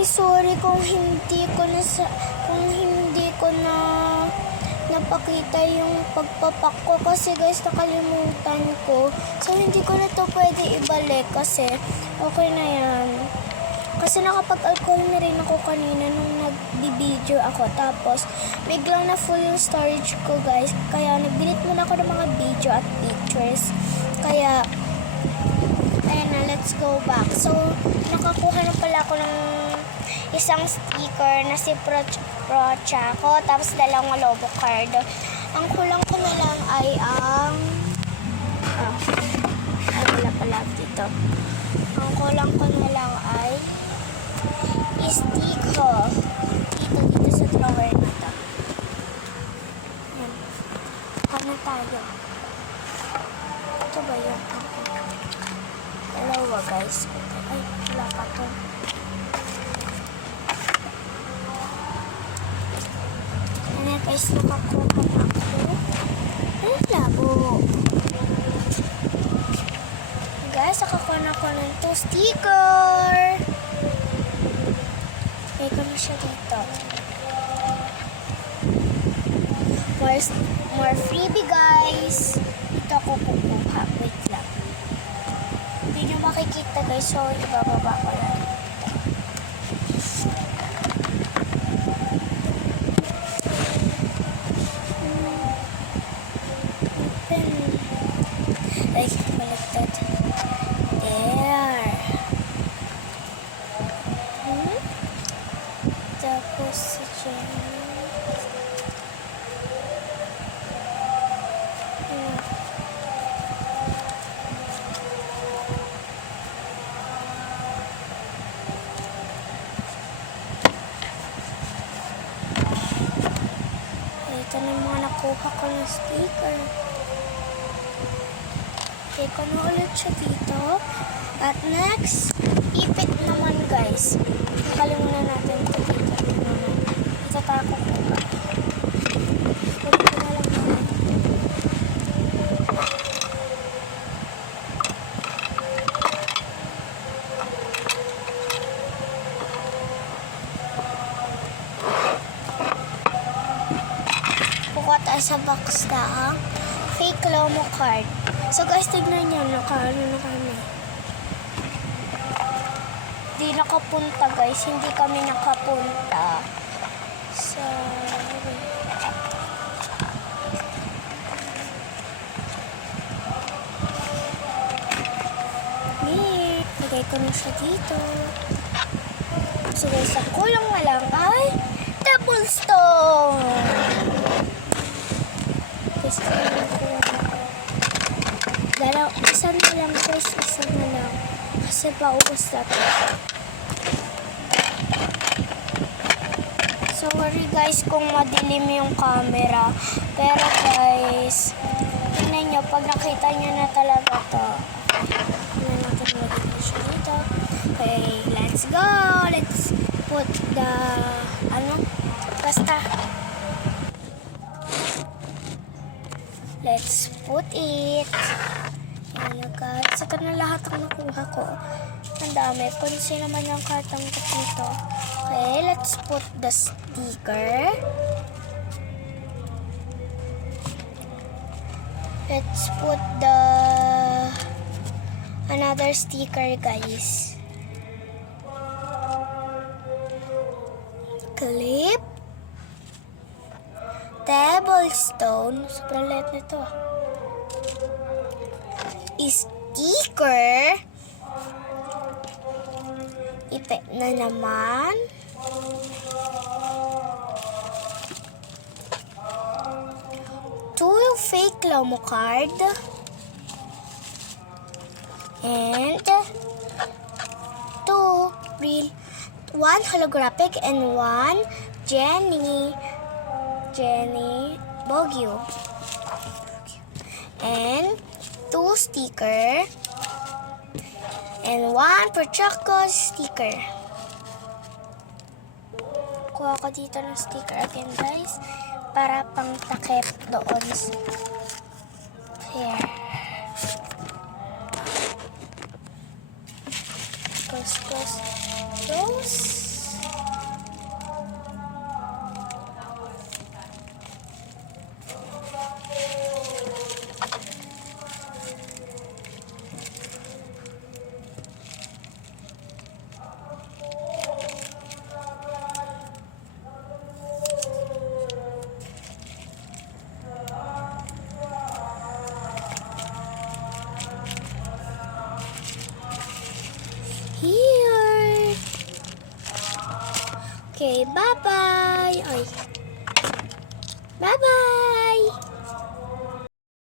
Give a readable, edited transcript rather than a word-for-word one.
guys, sorry kung hindi ko na napakita yung pagpapak ko kasi guys nakalimutan ko. So hindi ko na to pwede ibalik kasi okay na yan. Kasi nakapag-alcohol na rin ako kanina nung nag-video ako. Tapos biglang na full yung storage ko guys. Kaya nag-delete muna ako ng mga video at pictures. Kaya ayan na, let's go back. So nakakuha na pala ako ng isang sticker na si Prochaco, tapos dalawang lobo card. Ang kulang ko na lang ay ang wala pala dito. Ang kulang ko na lang ay sticker dito sa drawer na to. Ayan. Ano tayo? Ito ba yun? Dalawa guys. Ay, wala pa to. Ayan guys, nakakuha na ako. Ay, labo. Guys, nakakuha na ako ng 2 sticker. May kami siya dito. More freebie guys. Ito ako kukuha. Wait lang. Hindi nyo makikita guys, so ibababa ko lang. Ay, balagtad. There. Tapos si Jenny. Ito na yung mga nakuha ko ng sticker. Okay, ko na ulit siya dito. At next, ipit naman guys. Nakalimutan natin ito dito. Ito tayo kukuha. Kulit ko na lang naman. Kukuha tayo sa box na ang fake Lomo card. So guys, tignan nyo, nakaano na kami. Hindi nakapunta guys, hindi kami nakapunta. So, lagay ko na siya dito. So guys, ang kulang na lang ay double stone. Guys, isa na lang guys, isa na lang. Kasi paubos na to. Sorry guys kung madilim yung camera. Pero guys, tingnan nyo, pag nakita nyo na talaga to. Tingnan natin lagay siya dito. Okay, let's go! Let's put the, basta. Let's put it. Ayan guys. Ito na lahat ang nakuha ko. Ang dami. Kunsi naman yung kartong ko dito. Okay, let's put the sticker. Let's put the another sticker guys. Clip. Tablestone. Sobrang liit nito. Sticker. Ipit na naman. Two fake Lomo card. And two real. One holographic and one Jenny Bogyu. And two sticker. And one Prochaco sticker. Kuha ko dito ng sticker again guys. Para pang takip doon. Here. Close. Okay, bye-bye. Ay. Bye-bye.